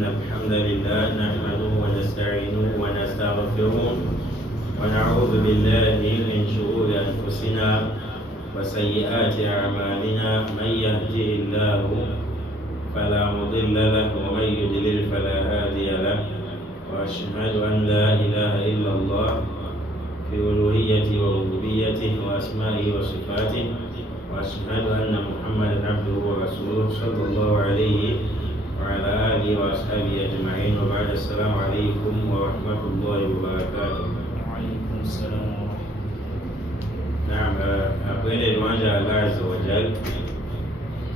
إن الحمد لله نحمده ونستعينه ونستغفره ونعوذ بالله من شرور أنفسنا وسيئات أعمالنا من يهده الله فلا مضل له ومن يضلل فلا هادي له وأشهد أن لا إله إلا الله في ألوهيته وربوبيته وأسمائه وصفاته وأشهد أن محمدا عبده ورسوله صلى الله عليه وعلى آله وأصحابه أجمعين وبعد السلام عليكم ورحمة الله وبركاته. وعليكم السلام ورحمة الله. نعم après les louanges à Allah Azza wa Jal,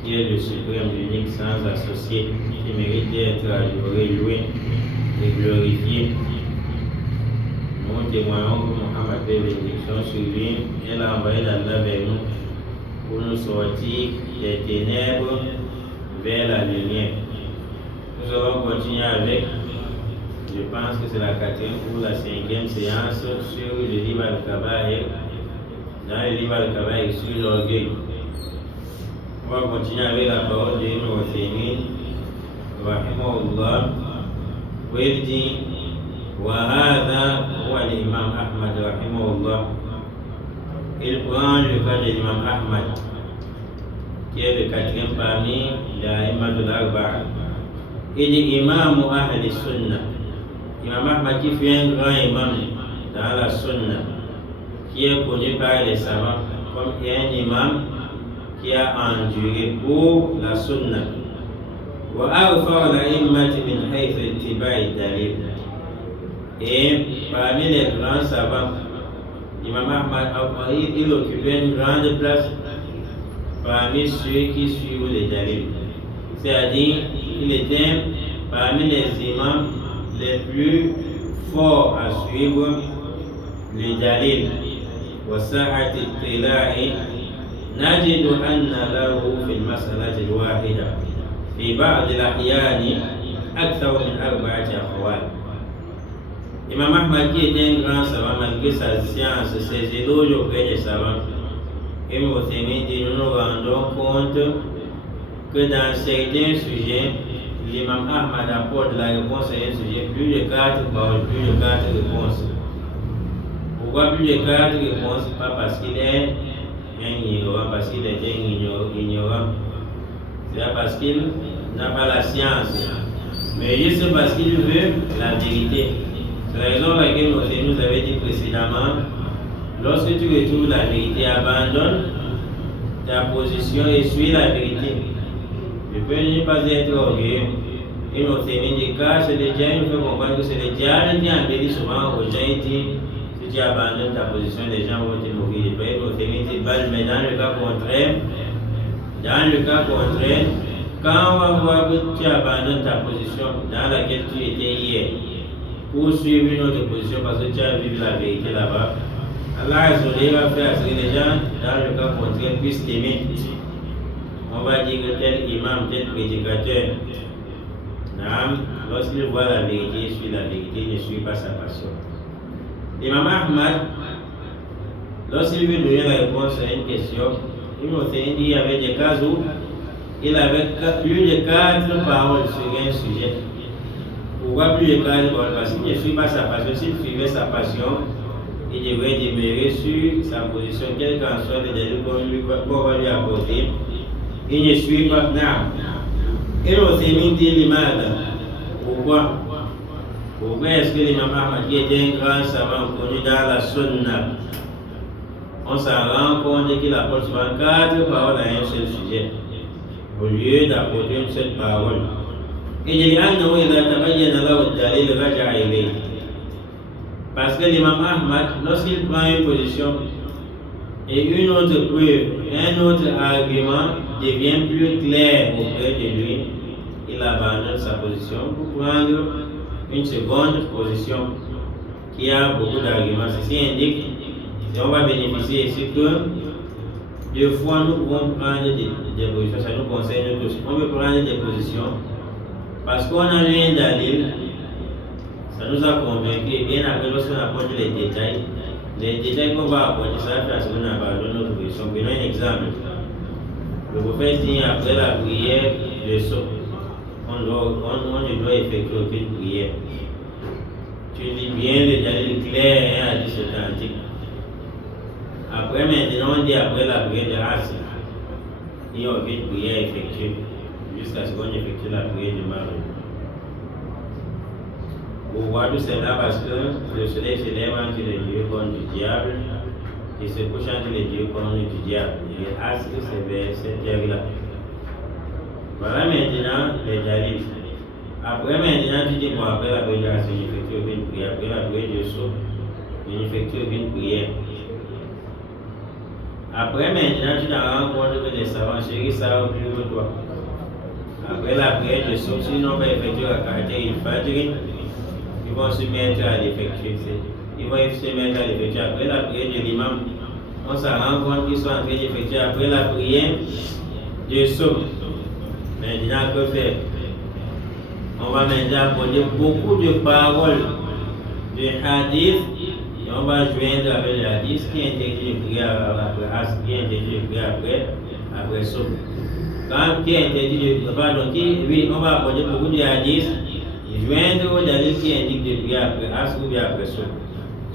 qui est le suprême, l'unique, sans associé, qui mérite d'être adoré, loué et glorifié. Nous témoignons que Mohammed fait bénédiction sur lui et l'a envoyé d'Allah vers nous pour nous sortir des ténèbres vers la lumière. Nous allons continuer avec, je pense que c'est la 4e ou la 5e séance sur le livre Al-Kaba'ir, dans le livre Al-Kaba'ir sur l'orgueil. On va continuer avec la parole de Ibn Uthaymin, rahimahullah, où il dit وهذا هو الإمام أحمد رحمه الله. Il prend le cas de l'imam Ahmad, qui est le 4e parmi les Aïmad al-Arba'a. Il dit Imam Ahli Sunna. Imam Ahmad qui fut un grand imam dans la Sunna, qui est connu par les savants comme un imam qui a enduré pour la Sunna. وأرفع الأئمة من حيث اتباع الدليل. Et parmi les grands savants, Imam Ahmad il occupait une grande place parmi ceux qui suivent les dalil. C'est-à-dire, il était parmi les imams les plus forts à suivre les dalil. وساعة الاطلاع نجد أن له في المسألة الواحدة في بعض الأحيان أكثر من 4 أقوال. Imam Ahmad qui était un grand savant malgré sa science, ses éloges auprès des savants, Ibn Uthaymin dit nous nous rendons compte que dans certains sujets, l'imam Ahmad apporte la réponse à un sujet plus de 4 paroles, plus de 4 réponses. Pourquoi plus de 4 réponses? Pas parce qu'il est un ignorant, parce qu'il est un ignorant. C'est pas parce qu'il n'a pas la science, mais juste parce qu'il veut la vérité. C'est la raison pour laquelle nous avait dit précédemment, lorsque tu retrouves la vérité, abandonne ta position et suis la vérité. Je peux ne pas être orgueilleux. Et nous terminons des cas, c'est le diable, il faut comprendre que c'est le diable qui embellit souvent aux gens et dit, si tu abandonnes ta position, les gens vont te mourir. Et nous terminons des balles, mais dans le cas contraire, quand on va voir que tu abandonnes ta position dans laquelle tu étais hier, pour suivre une autre position parce que tu as vu la vérité là-bas, Allah va faire à ce que les gens, dans le cas contraire, puissent t'aimer. On va dire que tel imam, tel prédicateur, lorsqu'il voit la vérité, il suit la vérité, il ne suit pas sa passion. Imam Ahmad, lorsqu'il veut donner la réponse à une question, il y avait des cas où il avait plus de 4 paroles sur un sujet. Pourquoi plus de 4 paroles? Parce qu'il ne suit pas sa passion. S'il suivait sa passion, il devrait demeurer sur sa position, quel qu'en soit le délai qu'on va lui apporter. Il ne suit pas. Et l'Uthaymin dit l'imam. Pourquoi est-ce que l'imam Ahmad, qui était un grand savant connu dans la Sunna, on s'en rend compte qu'il apporte souvent 4 paroles à un seul sujet, au lieu d'apporter une seule parole? Parce que l'imam Ahmad, lorsqu'il prend une position et une autre preuve, un autre argument devient plus clair auprès de lui, il abandonne sa position pour prendre une seconde position qui a beaucoup d'arguments. Ceci indique, et on va bénéficier ici que deux fois nous pouvons prendre des positions, ça nous concerne tous. On peut prendre des positions parce qu'on a lu un dalil, ça nous a convaincu, et bien après lorsqu'on apporte les détails qu'on va apporter, ça va faire ce qu'on abandonne notre position. Prenons un exemple. Le prophète dit après la prière, le saut. on ne doit effectuer aucune prière. Tu lis bien les dalils clairs et hadiths authentiques. Après, maintenant, on dit après la prière de Asr, il n'y a aucune prière effectuée jusqu'à ce qu'on effectue la prière de Maghrib. Pourquoi tout cela? Parce que le soleil se lève entre les dieux contre du diable et se couche entre les dieux contre du diable. Et Asr, c'est vers cette heure-là. Voilà maintenant les dalils. Après maintenant, tu dis, bon, après la prière de Asr, il effectue aucune prière. Après la prière de Souk, il effectue aucune prière. Après maintenant, tu te rends compte que les savants chéris savent plus que toi. Après la prière de Souk, s'ils n'ont pas effectué la caractère il-Fajr, ils vont se mettre à l'effectuer. Ils vont se mettre à l'effectuer. Après la prière de l'imam, on se rend compte qu'ils sont en train d'effectuer après la prière de Souk. Maintenant, que faire? On va maintenant apporter beaucoup de paroles de hadith et on va joindre avec le hadith qui interdit de prier après Asr, qui interdit de prier après Souk. Quand qui interdit de prier, on va apporter beaucoup de hadith et joindre aux hadiths qui indiquent de prier après Asr ou bien après Souk.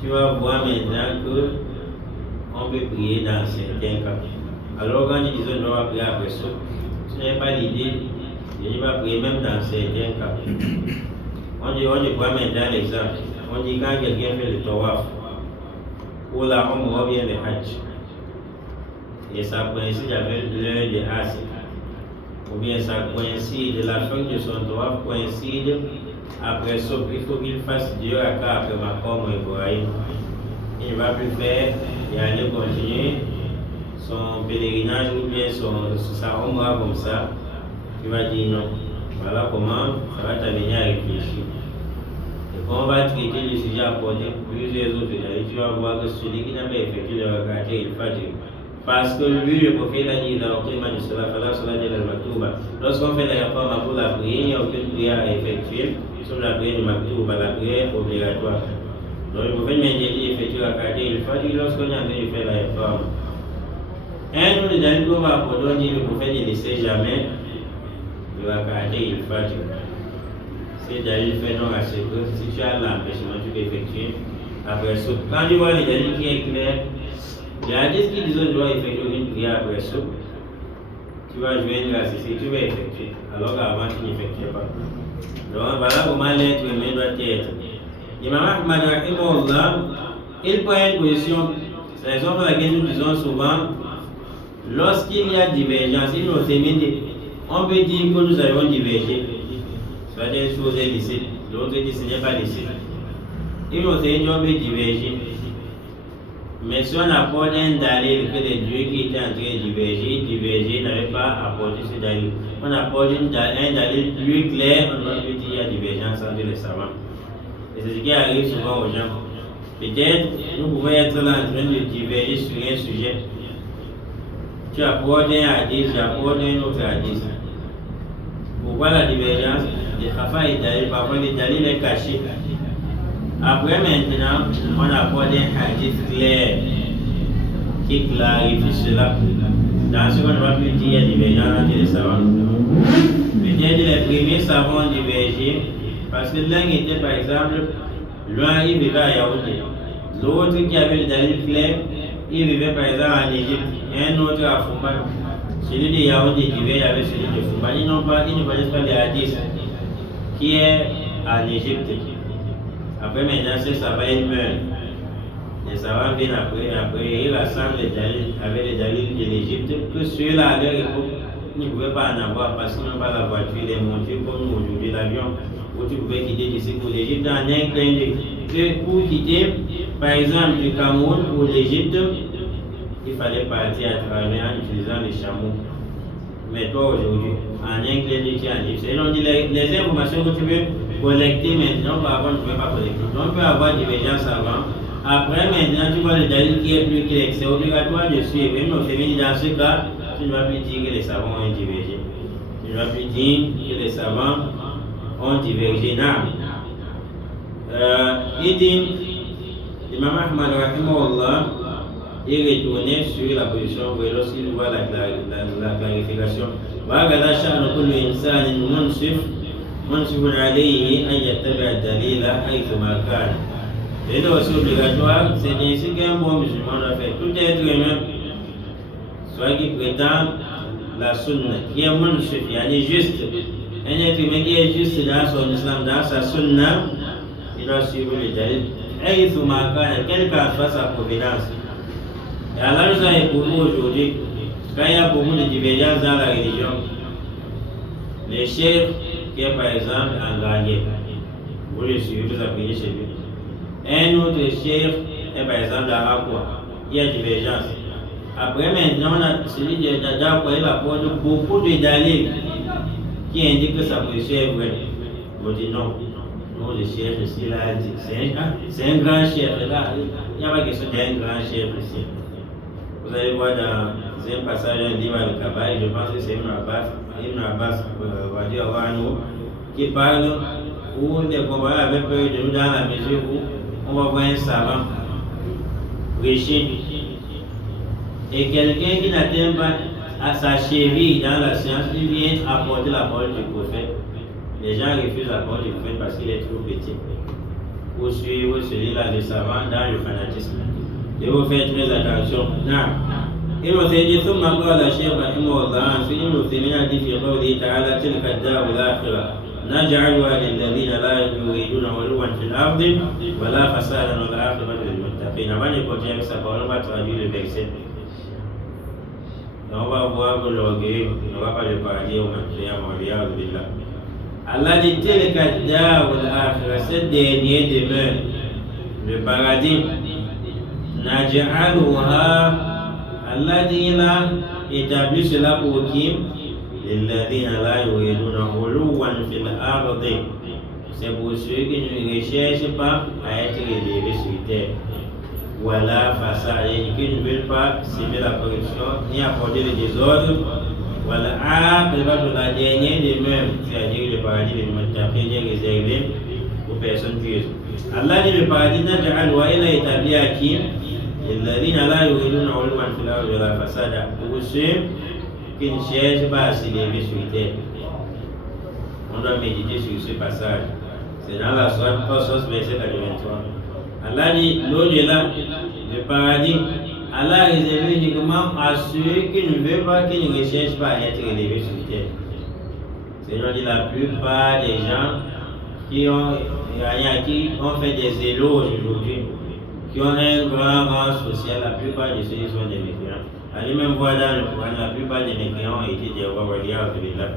Tu vas voir maintenant que on peut prier dans certains cas. Alors quand ils disent on va prier après Souk, ce n'est pas l'idée. Je vais prier même dans certains cas. On prend maintenant l'exemple. On dit quand quelqu'un fait le tawaf, ou la Umrah vient le Hajj, et ça coïncide avec l'heure de Asr, ou bien ça coïncide, la fin de son tawaf coïncide après ça, il faut qu'il fasse 2 rakats après Maqam Ibrahim. Il ne va plus faire et aller continuer son pèlerinage ou bien sa Umrah comme ça. Tu vas dire non. Voilà comment ça va t'amener à réfléchir. Et quand on va traiter le sujet apporter plusieurs autres détails, tu vas voir que celui qui n'a pas effectué le rakat, il faut dire. Parce que lui, le prophète a dit dans le climat de cela, lorsqu'on fait la réforme pour la prière, il n'y a aucune prière à effectuer, sauf la prière de Maktouba, la prière obligatoire. Donc le prophète m'a dit effectuer la rakat, il faut dire lorsqu'on a envie de faire la réforme. Un autre détail qu'on va apporter, dit le prophète ne sait jamais. Il va garder il faut dire. C'est d'ailleurs fait non à ce que si tu as l'empêchement, tu peux effectuer après ça. Quand tu vois les dalils qui est clair, les hadiths qui disent qu'on doit effectuer une prière après ça, tu vas joindre à ceci, tu vas effectuer. Alors qu'avant tu n'effectuais pas. Donc voilà comment l'être humain doit être. L'imam Ahmad rahimahullah, il prend une position. C'est la raison pour laquelle nous disons souvent, lorsqu'il y a divergence, il nous féminin. On peut dire que nous avons divergé. C'est-à-dire une chose est licite, l'autre dit que ce n'est pas licite. Il nous dit qu'on peut diverger. Mais si on apporte un dalil que les dieux qui étaient en train de diverger n'avaient pas apporté ce dalil. On apporte un dalil plus clair, on peut dire qu'il y a divergence entre les savants. Et c'est ce qui arrive souvent aux gens. Peut-être nous pouvons être là en train de diverger sur un sujet. Tu apportes un hadith, j'apporte un autre hadith. Pourquoi la divergence? Les Khafa et Dalil, parfois les Dalil est caché. Après maintenant, on apporte un hadith clair qui clarifie cela. Dans ce qu'on ne va plus dire, il y a divergence entre les savants. Peut-être les premiers savants ont divergé parce que l'un était par exemple, loin il vivait à Yaoundé. L'autre qui avait le Dalil clair, il vivait par exemple en Égypte. Et un autre à Fumba. Celui de Yaoundé vivait avec celui de Fumba. Ils ne connaissent pas les hadiths qui est en Égypte. Après maintenant, ces savants meurent. Les savants viennent après, ils rassemblent les dalils avec les dalils de l'Égypte, que ceux-là à leur époque ne pouvaient pas en avoir parce qu'ils n'ont pas la voiture, les montures comme nous aujourd'hui, l'avion, où tu pouvais quitter d'ici pour l'Égypte en un clin d'œil. Pour quitter, par exemple, du Cameroun pour l'Égypte, il fallait partir à travers en utilisant les chameaux. Mais toi aujourd'hui, en un clin d'œil, tu es en Égypte. Et on dit les informations que tu veux collecter maintenant, avant, tu ne peux pas collecter. Donc, on peut avoir divergence avant. Après, maintenant, tu vois le dalil qui est plus clair. C'est obligatoire de suivre. Même au féminin, dans ce cas, tu ne vas plus dire que les savants ont divergé. Tu ne vas plus dire que les savants ont divergé. Il dit, l'imam Ahmad rahimahullah, il retournait sur la position lorsqu'il voit la clarification. وهكذا شأن كل إنسان منصف منصب عليه أن يتبع الدليل حيثما كان. Et donc c'est obligatoire, c'est ainsi qu'un bon musulman doit faire. Tout être humain, soit qui prétend la sunna, qui est munsif, juste, un être humain qui est juste dans son islam, dans sa sunna, il doit suivre les dalil. حيثما كان, quelle qu'en soit sa providence. Et Allah nous a éprouvé aujourd'hui, quand il y a beaucoup de divergences dans la religion, les chefs qui est par exemple en Gagné, vous le suivez, vous apprenez chez lui. Un autre chef est par exemple à Aqua, il y a divergence. Après maintenant, celui d'Aqua, il apporte beaucoup de dalil qui indiquent que sa position est vraie. Vous dites non, non, le chef ici, là, c'est un grand chef. Là, il n'y a pas question d'un grand chef ici. Vous allez voir dans un passage, un livre de Kabaï, je pense que c'est Ibn Abbas, qui parle où des compagnons avaient peur de nous dans la mesure où on va voir un savant prêcher et quelqu'un qui n'atteint pas à sa cheville dans la science, il vient apporter la parole du prophète. Les gens refusent la parole du prophète parce qu'il est trop petit pour suivre celui-là, le savant, dans le fanatisme. Il faut faire très attention. Et nous dit ثم قال الشيخ رحمه الله عن سنين المسلمين في قوله تعالى تلك الدار الآخرة نجعلها للذين لا يريدون علوا في الأرض ولا فسادا والعاقبة للمتقين. Avant de continuer avec sa parole, on va traduire le verset. On va voir l'orgueil, on va pas le paradis au Billah. Allah dit تلك الدار الآخرة, cette dernière demeure, le paradis. نجعلها, Allah dit là, établit cela pour qui? للذين لا يريدون علوا في الأرض. C'est pour ceux qui ne recherchent pas à être élevés sur terre. Voilà, façade, qui ne veulent pas semer la corruption ni apporter le désordre. Voilà, de la dernière demeure, c'est-à-dire le paradis de l'humanité est réservé aux personnes pieuses. Allah dit le paradis نجعلها, il a établi à qui? الذين لا يريدون علوا في الأرض ولا فسادا, pour ceux qui ne cherchent pas à s'élever sur terre. On doit méditer sur ce passage. C'est dans la sourate verset 83. Allah dit l'au-delà, le paradis, Allah a réservé uniquement à ceux qui ne veulent pas, qui ne recherchent pas à être élevés sur terre. C'est-à-dire la plupart des gens qui ont fait des éloges aujourd'hui, qui ont un grand rang social, la plupart de ceux sont des mécréants. Allez même voir dans le Coran, la plupart des mécréants ont été des rois waliya billah.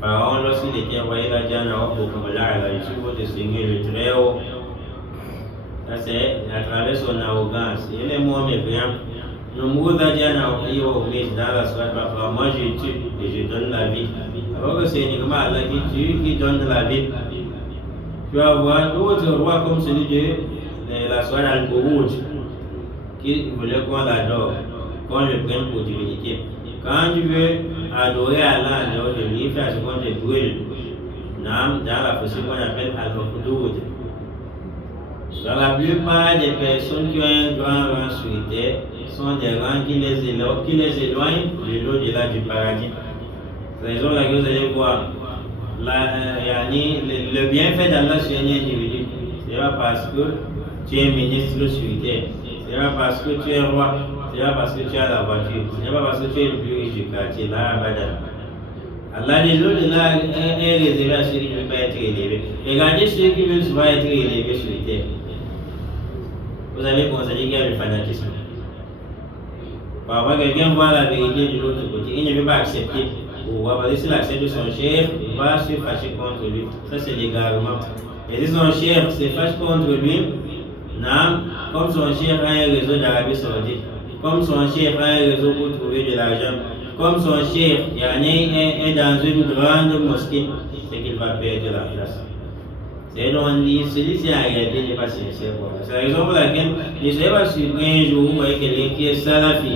Pharaon, lorsqu'il était envoyé là, Dieu n'a pas beaucoup là, il a eu de Seigneur le Très-Haut. Ça c'est à travers son arrogance. Il est moins mécréant. Nous mourons à Dieu n'a pas eu dans la soirée, moi je tue et je donne la vie. Alors que c'est uniquement Allah qui tue, qui donne la vie. Tu vas voir d'autres rois comme celui de la soirée Al-Kourouj, qui voulait qu'on l'adore, qu'on le prenne pour divinité. Quand tu veux adorer Allah en dehors de lui, faire ce qu'on te brûle, dans la position qu'on appelle Al-Khudud. Dans la plupart des personnes qui ont un grand rang sur terre sont des rangs qui les éloignent de l'au-delà du paradis. C'est la raison pour laquelle vous allez voir le bienfait d'Allah sur un individu. C'est pas parce que tu es ministre sur terre, c'est pas parce que tu es roi, c'est pas parce que tu as la voiture, c'est pas parce que tu es le plus riche du quartier, là, abadan. Allah dit l'au-delà est réservé à ceux qui ne veulent pas être élevés. Regardez ceux qui veulent souvent être élevés sur terre. Vous allez constater qu'il y a le fanatisme. Parfois, quelqu'un voit la vérité de l'autre côté, il ne veut pas accepter. Parce que s'il accepte son chef, il va se fâcher contre lui. Ça, c'est l'égarement. Et si son chef se fâche contre lui, comme son chef a un réseau d'Arabie Saoudite, comme son chef a un réseau pour trouver de l'argent, comme son chef est dans une grande mosquée, c'est qu'il va perdre la place. C'est donc on dit, celui-ci en réalité n'est pas sincère. C'est la raison pour laquelle ne soyez pas surpris un jour où vous voyez quelqu'un qui est salafi,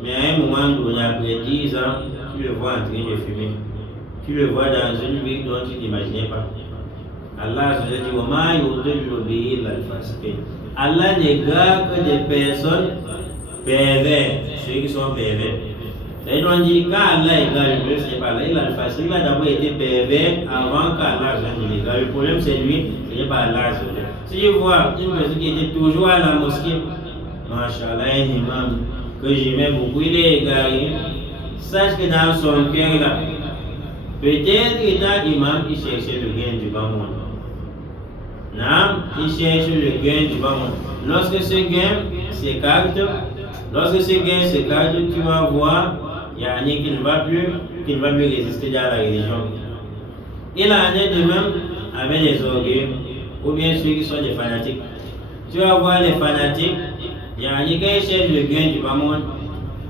mais à un moment donné, après 10 ans, tu le vois en train de fumer. Tu le vois dans une vie dont tu n'imaginais pas. Allah se dit, Allah n'égare que des personnes pervers, ceux qui sont pervers. Et on dit quand Allah est là, c'est pas là, il a le facile, il a d'abord été pervers avant qu'Allah soit illégal. Le problème c'est lui, ce n'est pas Allah. Si je vois une personne qui était toujours à la mosquée, Masha'Allah, un imam que j'aimais beaucoup, il est égaré, sache que dans son cœur là, peut-être étant imam, il cherchait le gain du bas monde. Non, il cherche le gain du bas monde. Lorsque ce gain s'écarte, tu vas voir, il y a un qui ne va plus résister dans la religion. Il en est de même avec les orgueils, ou bien ceux qui sont des fanatiques. Tu vas voir les fanatiques, il y a un qui cherche le gain du bas monde,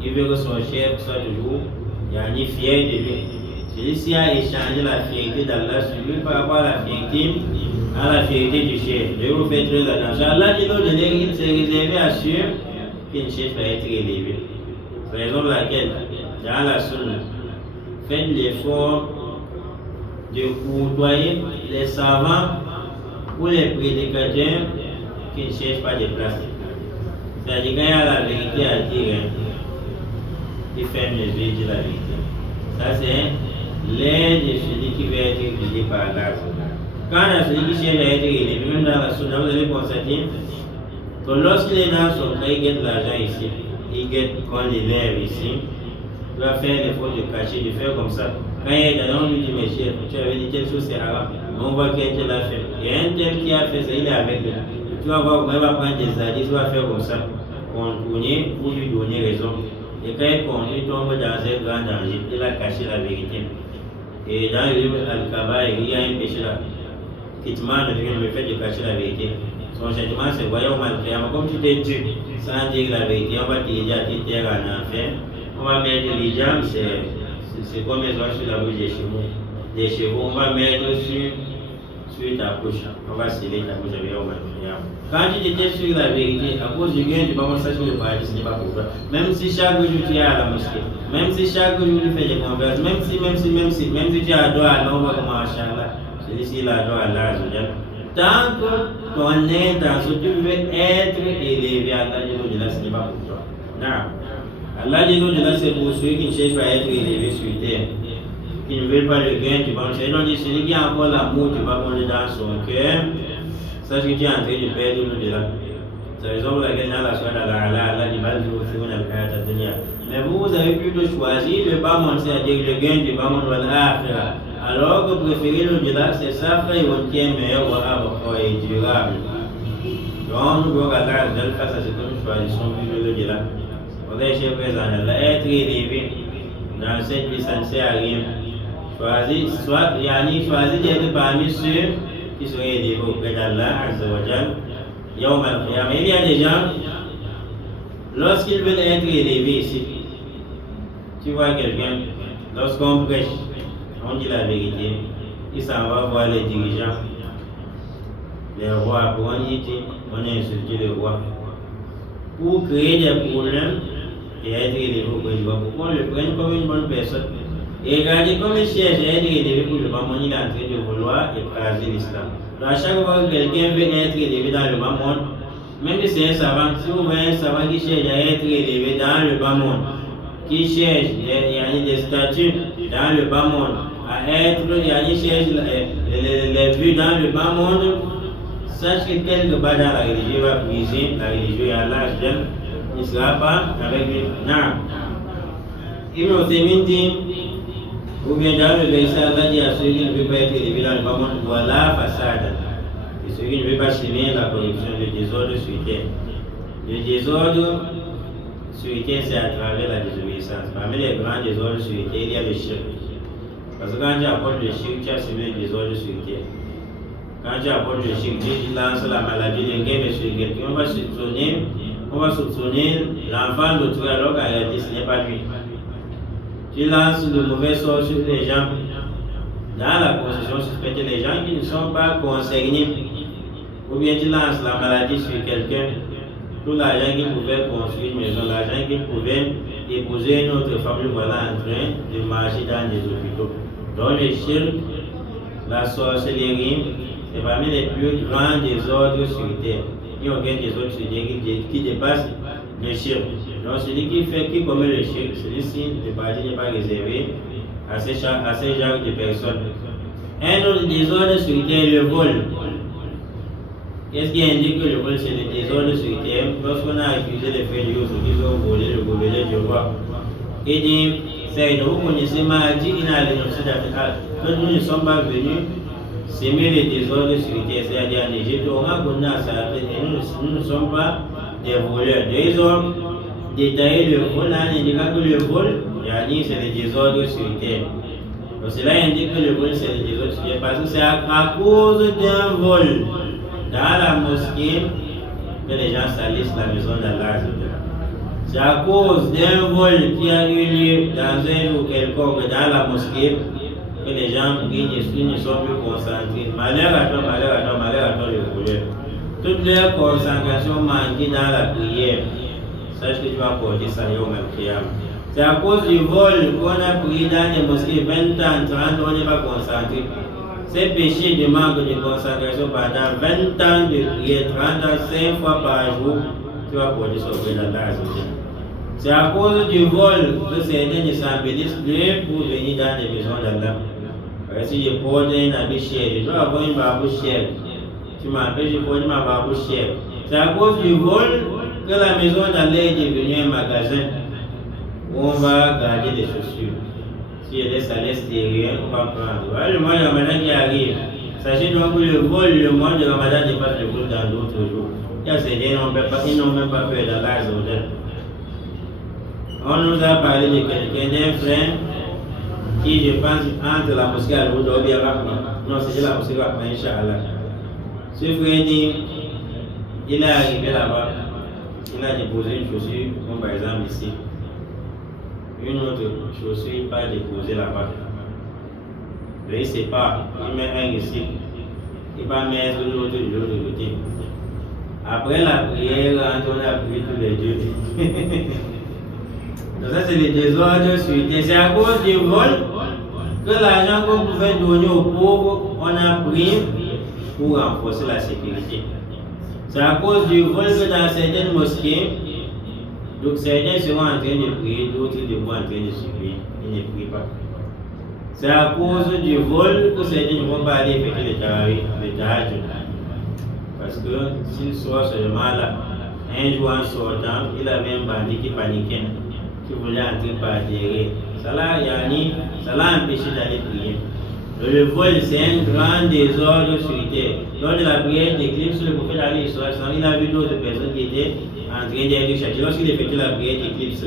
il veut que son chef soit toujours, il y a un fier de lui. Celui-ci a échangé la fierté d'Allah sur lui par rapport à la fierté du chef. Je vous fais très attention. Allah dit l'autre, il s'est réservé à ceux qui ne cherchent pas à être élevés. C'est la raison pour laquelle, dans la sunna, faites l'effort de côtoyer les savants ou les prédicateurs qui ne cherchent pas de place. C'est-à-dire quand il y a la vérité à dire, il ferme les yeux et dit la vérité. Ça c'est l'aide de celui qui veut être guidé par Allah. Quand il y a celui qui cherche à être élevé, même dans la sunna, vous allez constater que lorsqu'il est dans son cas, il guette l'argent ici, il guette qu'on l'élève ici, il va faire l'effort de cacher, de faire comme ça. Quand il est dans, on lui dit, mes chers, tu avais dit telle chose c'est haram, on voit qu'un tel a fait. Il y a un tel qui a fait ça, il est avec lui. Tu vas voir comment il va prendre des années, tu vas faire comme ça, contourner pour lui donner raison. Et quand il conduit, il tombe dans un grand danger, il a caché la vérité. Et dans le livre Al-Kabaïr, il y a un péché là. Kitman, le fait de cacher la vérité. Son châtiment, c'est voyons mal créé. Comme tu t'es tué sans dire la vérité, on va te dire à tes terres en enfer. On va mettre les jambes, c'est comme les oies sur la bouche des chevaux. On va mettre sur ta bouche. On va sceller ta bouche avec un mal créé. Quand tu t'étais sur la vérité, à cause du gain, tu vas commencer sur le paradis, ce n'est pas pour toi. Même si chaque jour tu es à la mosquée, même si chaque jour tu fais des converses, même si tu adores Allah, on va comment Inch'Allah, celui-ci il adore Allah. Tant que ton intention, tu veux être élevé, Allah dit non, ce n'est pas pour toi. Non. Allah dit non, c'est pour ceux qui ne cherchent pas à être élevés sur terre, qui ne veulent pas le gain, tu vas en chercher. Donc, celui qui a encore l'amour, tu vas prendre dans son cœur. Sache que tu es en train de perdre l'au-delà. C'est la raison pour laquelle dans la soirée Allah dit mal mais vous avez plutôt choisi le bas monde, c'est-à-dire le gain du bas monde, alors que préférer l'au-delà, c'est ça, frère, qui est meilleur et durable. Donc, nous devons regarder face à ce que nous choisissons vivre l'au-delà. On est chez présent, être élevé dans cette vie, ça ne sert à rien. Choisis d'être parmi ceux qui seraient élevés auprès d'Allah, Azzawajal, Yawm al-Qiyamah. Il y a des gens, lorsqu'ils veulent être élevés ici, tu vois quelqu'un, lorsqu'on prêche, on dit la vérité, il s'en va voir les dirigeants, les rois, pour on a insulté le roi, pour créer des problèmes et être élevé auprès du roi. Pourquoi on le prenne comme une bonne personne? Et regardez comme il cherche à être élevé pour le bas-monde, il est en train de vouloir écraser l'islam. Donc à chaque fois que quelqu'un veut être élevé dans le bas-monde, même si c'est un savant, si vous voyez un savant qui cherche à être élevé dans le bas-monde, qui cherche des statuts dans le bas-monde, à être, il cherche les vues dans le bas-monde, sache que quelque part dans la religion va briser, la religion est à l'âge d'elle, il ne sera pas avec lui. Non. Ibn Uthaymin dit, ou bien dans le verset, Allah dit à ceux qui ne veulent pas être élevés dans le bas monde, voilà façade. Et ceux qui ne veulent pas semer la corruption, le désordre sur terre. Le désordre sur terre, c'est à travers la désobéissance. Parmi les grands désordres sur terre, il y a le shirk. Parce que quand tu apportes le shirk, tu as semé le désordre sur terre. Quand tu apportes le shirk, tu lances la maladie d'un gain sur quelqu'un, on va soupçonner l'enfant d'autrui alors qu'en réalité ce n'est pas lui. Tu lances le mauvais sort sur les gens. Dans la possession suspecte, les gens qui ne sont pas concernés. Ou bien tu lances la maladie sur quelqu'un. Tout l'argent qu'il pouvait construire une maison, l'argent qu'il pouvait épouser une autre femme, voilà en train de marcher dans des hôpitaux. Donc le shirk, la sorcellerie, c'est parmi les plus grands désordres sur terre. Il n'y a aucun désordre sur terre qui dépasse le shirk. Donc celui qui commet le shirk, celui-ci, le paradis n'est pas réservé à ces genres de personnes. Un autre désordre sur terre, le vol. Qu'est-ce qui indique que le vol c'est le désordre sur terre? Lorsqu'on a accusé les frères de Youssouf, ils ont volé le gobelet du roi. Et dit, c'est vous connaissez Mahdi, il a l'énoncé d'Afrique. Donc nous ne sommes pas venus s'aimer les désordres sur terre, c'est-à-dire en Égypte, on a connu à ça, et nous ne sommes pas des voleurs. Ils ont détaillé le vol en indiquant que le vol, c'est le désordre sur terre. Donc cela indique que le vol c'est le désordre sur terre, parce que c'est à cause d'un vol dans la mosquée que les gens salissent la maison d'Allah. C'est à cause d'un vol qui a eu lieu dans un ou quelconque dans la mosquée que les gens ne sont plus concentrés. Malheur à toi, malheur à toi, malheur à toi le voleur. Toute leur concentration manquée dans la prière. Sache que tu vas porter ça au Qiyam. C'est à cause du vol qu'on a prié dans les mosquées 20 ans, 30 ans, on n'est pas concentré. Ces péchés de manque de concentration pendant 20 ans de prière, 30 ans, 5 fois par jour, tu vas porter ça auprès d'Allah. C'est à cause du vol que certains ne s'embellissent plus pour venir dans les maisons d'Allah. Si je porte un habit cher, je dois avoir une barbouche chère. Tu m'appelles, je porte ma barbouche chère. C'est à cause du vol que la maison d'Allah est devenue un magasin où on va garder des chaussures. Si elle est à l'extérieur, on va prendre. Voilà le mois de Ramadan qui arrive. Sachez donc que le vol, le mois de Ramadan dépasse le vol dans d'autres jours. Il y a certains qui n'ont même pas peur d'Allah. On nous a parlé de quelqu'un, d'un frère qui, je pense, entre la mosquée à l'autre, non, c'était la mosquée à Inch'Allah. Ce frère dit, il est arrivé là-bas, il a déposé une chaussure, comme par exemple ici. Une autre chaussure, il va déposer là-bas. Il ne sait pas, il met un ici, il va mettre l'autre de l'autre côté. Après la prière, on a prié tous les deux. Donc ça c'est le désordre sur terre. C'est à cause du vol que l'argent qu'on pouvait donner aux pauvres, on a pris pour renforcer la sécurité. C'est à cause du vol que dans certaines mosquées, donc certains seront en train de prier, d'autres seront en train de supplier. Ils ne prient pas. C'est à cause du vol que certains ne vont pas aller effectuer le tahajjud. Parce que s'il sort seulement là, un jour en sortant, il avait un bandit qui paniquait, qui voulait entrer par derrière. Ça l'a empêché d'aller prier. Le vol, c'est un grand désordre sur terre. Lors de la prière d'éclipse, le prophète Ali, il a vu d'autres personnes qui étaient en train d'être châtiées. Lorsqu'il effectue la prière d'éclipse,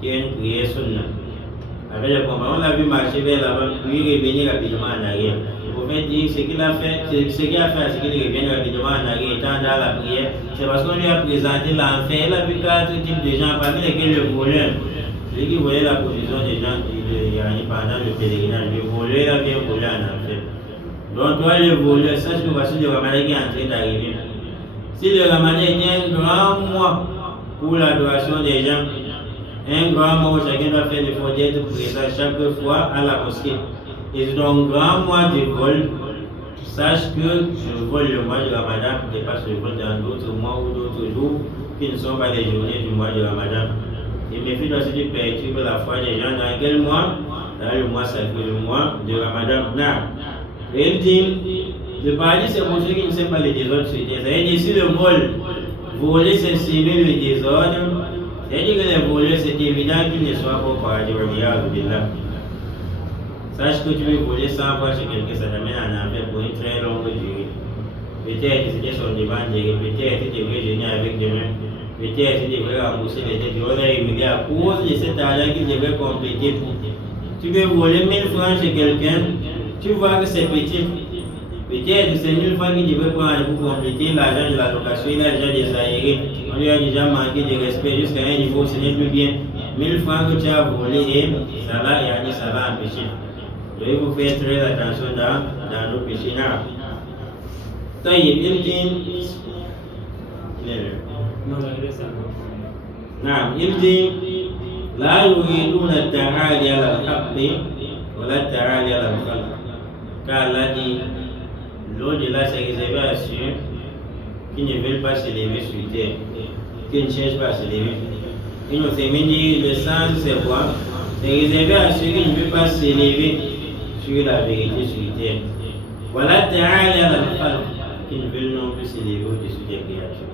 qui est une prière sunna, avec le compagnon, on l'a vu marcher vers l'avant, puis revenir rapidement en arrière. Le prophète dit ce qu'il a fait, c'est qu'il revienne rapidement en arrière, étant dans la prière. C'est parce qu'on lui a présenté l'enfer. Il a vu 4 types de gens, parmi lesquels le voleur. Celui qui voyait la position des gens pendant le pèlerinage, le voleur, il a bien volé en enfer. Donc toi le voleur, sache que voici le Ramadan qui est en train d'arriver. Si le Ramadan est un grand mois pour l'adoration des gens, un grand mois où chacun doit faire l'effort d'être présent chaque fois à la mosquée. Et c'est un grand mois de vol. Sache que le vol le mois de Ramadan dépasse le vol dans d'autres mois ou d'autres jours qui ne sont pas les journées du mois de Ramadan. Et méfie de ce qui perturbe la foi des gens. Dans quel mois? Dans le mois sacré, le mois de Ramadan. Et il dit, le paradis c'est pour ceux qui ne savent pas les désordres sur terre. C'est-à-dire si le vol, voler c'est s'aimer le désordre, c'est-à-dire que les voleurs c'est évident qu'ils ne soient pas au paradis. Sache que tu veux voler 100 fois chez quelqu'un, ça t'amène en enfer pour une très longue durée. Peut-être que c'était son devant derrière, peut-être que tu devrais gêner avec demain. Peut-être qu'il devrait rembourser les dettes, il aurait émigré à cause de cet argent qu'il devrait compléter. Tu veux voler 1000 francs chez quelqu'un, tu vois que c'est petit. Peut-être que c'est 1000 francs qu'il devrait prendre pour compléter l'argent de la location, il a déjà désaéré, on lui a déjà manqué de respect jusqu'à un niveau, ce n'est plus bien. 1000 francs que tu as volé et ça l'a empêché. Donc il faut faire très attention dans nos péchés. Il dit لا يريدون التعالي على الحق ولا التعالي على الخلق. Car Allah dit, l'au-delà c'est réservé à ceux qui ne veulent pas se lever sur terre, qui ne cherchent pas à se lever. Une autre dit le sens c'est quoi? C'est réservé à ceux qui ne veulent pas s'élever sur la vérité sur terre. Voilà ta'ala al-khalq qui ne veulent non plus s'élever au-dessus des créatures.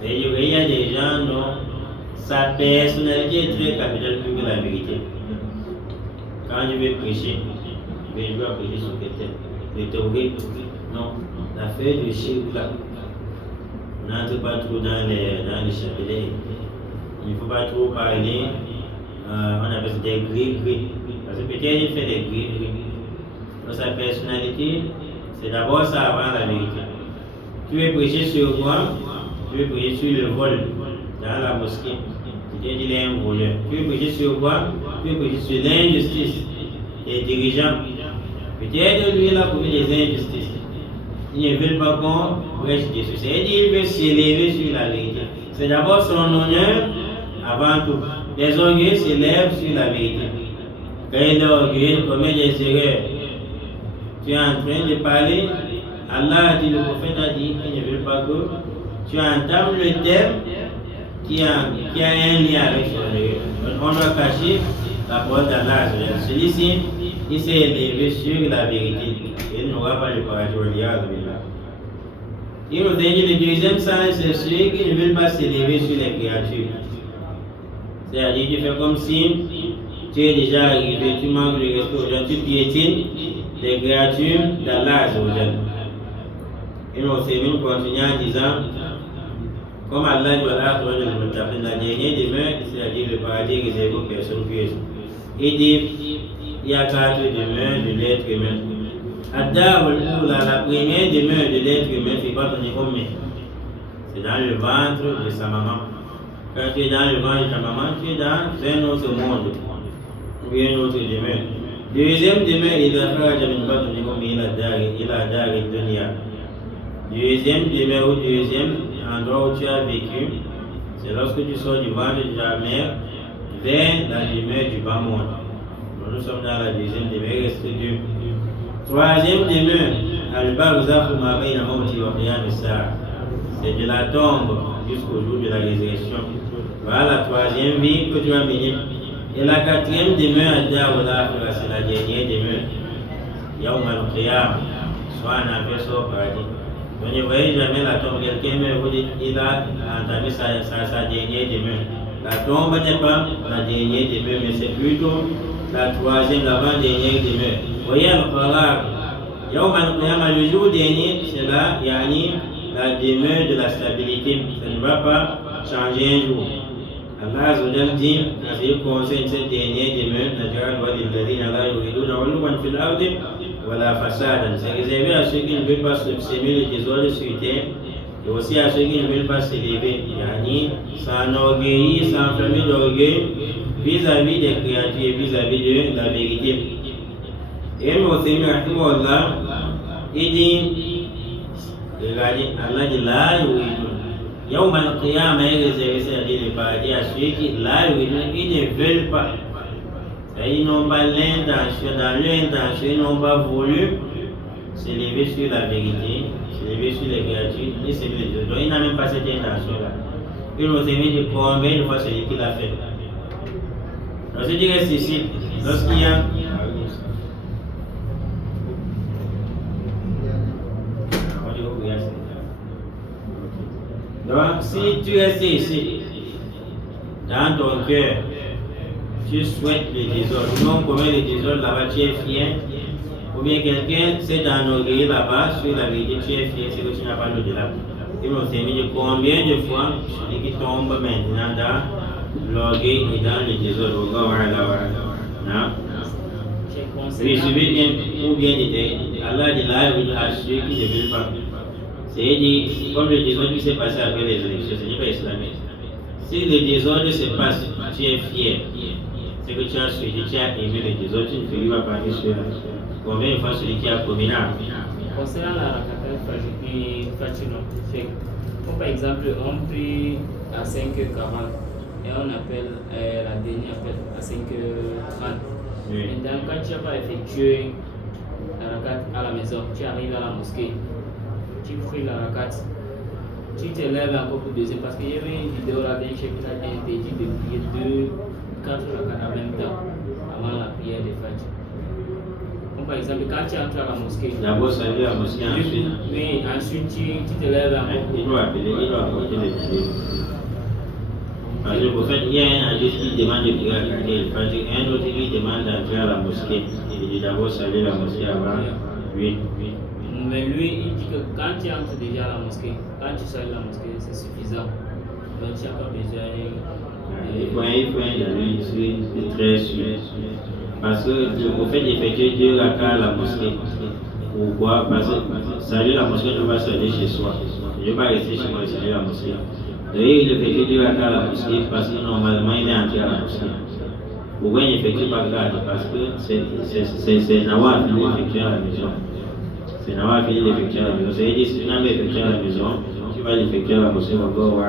C'est-à-dire qu'il y a des gens dont sa personnalité est très capitale plus que la vérité. Quand je vais prêcher, je dois prêcher sur quel thème? Le théorie? Non. La feuille de shirk là. On n'entre pas trop dans les chapelets. Il ne faut pas trop parler, on appelle ça des gris-gris. Parce que peut-être il fait des gris-gris. Dans sa personnalité, c'est d'abord ça avant la vérité. Tu veux prêcher sur quoi? Tu veux prêcher sur le vol dans la mosquée. Peut-être il est un voleur. Tu veux prêcher sur quoi? Tu veux prêcher sur l'injustice des dirigeants. Peut-être lui il a commis des injustices. Il ne veut pas qu'on prêche Jésus. C'est-à-dire qu'il veut s'élever sur la vérité. C'est d'abord son honneur avant tout. Les orgueils s'élèvent sur la vérité. Quand il est orgueilleux, il commet des erreurs. Tu es en train de parler, Allah a dit, le prophète a dit qu'il ne veut pas que tu entames le thème qui a un lien avec son orgueil. On doit cacher la parole d'Allah. Celui-ci, il s'est élevé sur la vérité. Il n'aura pas le paradis au liard. Il nous dit le deuxième sens, c'est ceux qui ne veulent pas s'élever sur les créatures. C'est-à-dire, tu fais comme si tu es déjà arrivé, tu manques de respect aux gens, tu piétines les créatures d'Allah aux gens. Et nous continue en disant, comme Allah dit la dernière demeure, c'est-à-dire le paradis réservé aux personnes pieuses. Il dit, il y a 4 demeures de l'être humain. La première demeure de l'être humain, c'est quoi ton économie? C'est dans le ventre de sa maman. Quand tu es dans le ventre de ta maman, tu es dans un autre monde, ou une autre demeure. Deuxième demeure, il a fait deuxième demeure ou deuxième endroit où tu as vécu, c'est lorsque tu sors du ventre de ta mère vers la demeure du bas monde. Nous sommes dans la deuxième demeure, il reste 2. Troisième demeure, c'est de la tombe jusqu'au jour de la résurrection. Voilà la troisième vie que tu vas mener. Et la quatrième demeure, c'est la dernière demeure. Yaoum al-Qiyam, soit en enfer, soit au paradis. Donc ne voyez jamais la tombe. Quelqu'un vous dit il a entamé sa dernière demeure. La tombe n'est pas la dernière demeure, mais c'est plutôt la troisième, l'avant-dernière demeure. Voyez al-Qarar. Yaoum al-Qiyam, le jour dernier, c'est là, la demeure de la stabilité. Ça ne va pas changer un jour. Allah Azzawajal dit, dans ce qui concerne cette dernière demeure, c'est réservé à ceux qui ne veulent pas s'aimer le désordre sur terre et aussi à ceux qui ne veulent pas s'élever, s'enorgueillir, s'enflammer d'orgueil vis-à-vis des créatures et vis-à-vis de la vérité. Et il dit, regardez, Allah dit là, Yaoum al-Qiyam est réservé, c'est-à-dire le paradis à ceux qui, là, ils ne veulent pas. Ils n'ont pas l'intention, dans leur intention, ils n'ont pas voulu s'élever sur la vérité, s'élever sur les créatures, et s'élever les autres. Donc, ils n'ont même pas cette intention-là. Ils nous aimé de combien de fois celui qui l'a fait. Donc, je dirais ceci, lorsqu'il y a donc, si tu restes ici, dans ton cœur, tu souhaites le désordre, non commet le désordre là-bas, tu es fier, ou bien quelqu'un s'est enorgueilli là-bas sur la vérité, tu es fier, c'est que tu n'as pas l'au-delà. Il m'a dit combien de fois celui qui tombe maintenant dans l'orgueil et dans le désordre. Recevez bien ou bien Allah dit là, à ceux qui ne veulent pas. C'est-à-dire, comme le désordre qui s'est passé après les élections, ce n'est pas islamique. Si le désordre se passe, tu es fier. C'est que tu as suivi, tu as aimé le désordre, tu ne peux pas parler sur combien de fois celui qui a commis là. Concernant la rakata Fatino, par exemple, on prie à 5h40 et on appelle la dernière appel à 5h30. Oui. Maintenant, quand tu n'as pas effectué la rakata à la maison, tu arrives à la mosquée. Tu pries la rakat. tu te lèves encore pour deuxième, parce qu'il y avait une vidéo là d'un chef qui a interdit de prier 4 rakats en même temps avant la prière de Fajr. Comme par exemple, quand tu entres à la mosquée, D'abord saluer la mosquée, ensuite. oui, ensuite tu te lèves encore. Il doit apporter les dalils. Parce que, au fait, il y a un hadith qui demande de prier à Fajr, un autre qui demande d'entrer à la mosquée. Il dit d'abord saluer la mosquée avant. Oui. Mais lui, il dit que quand tu entres déjà à la mosquée, quand tu salues la mosquée, c'est suffisant. Donc tu n'as pas besoin. Il faut un dalil très sûr. Parce que le fait d'effectuer 2 rakats à la mosquée. Pourquoi? Parce que saluer la mosquée, tu vas saluer chez soi. Je ne vais pas rester chez moi et saluer la mosquée. D'ailleurs, il effectue 2 rakats à la mosquée parce que normalement il est entré à la mosquée. Pourquoi il n'effectue pas 4? Parce que c'est Nawaf qui l'effectue à la maison. C'est Nawaf qui l'effectue à la maison. C'est-à-dire si tu n'as pas effectué à la maison, tu vas l'effectuer à la mosquée encore.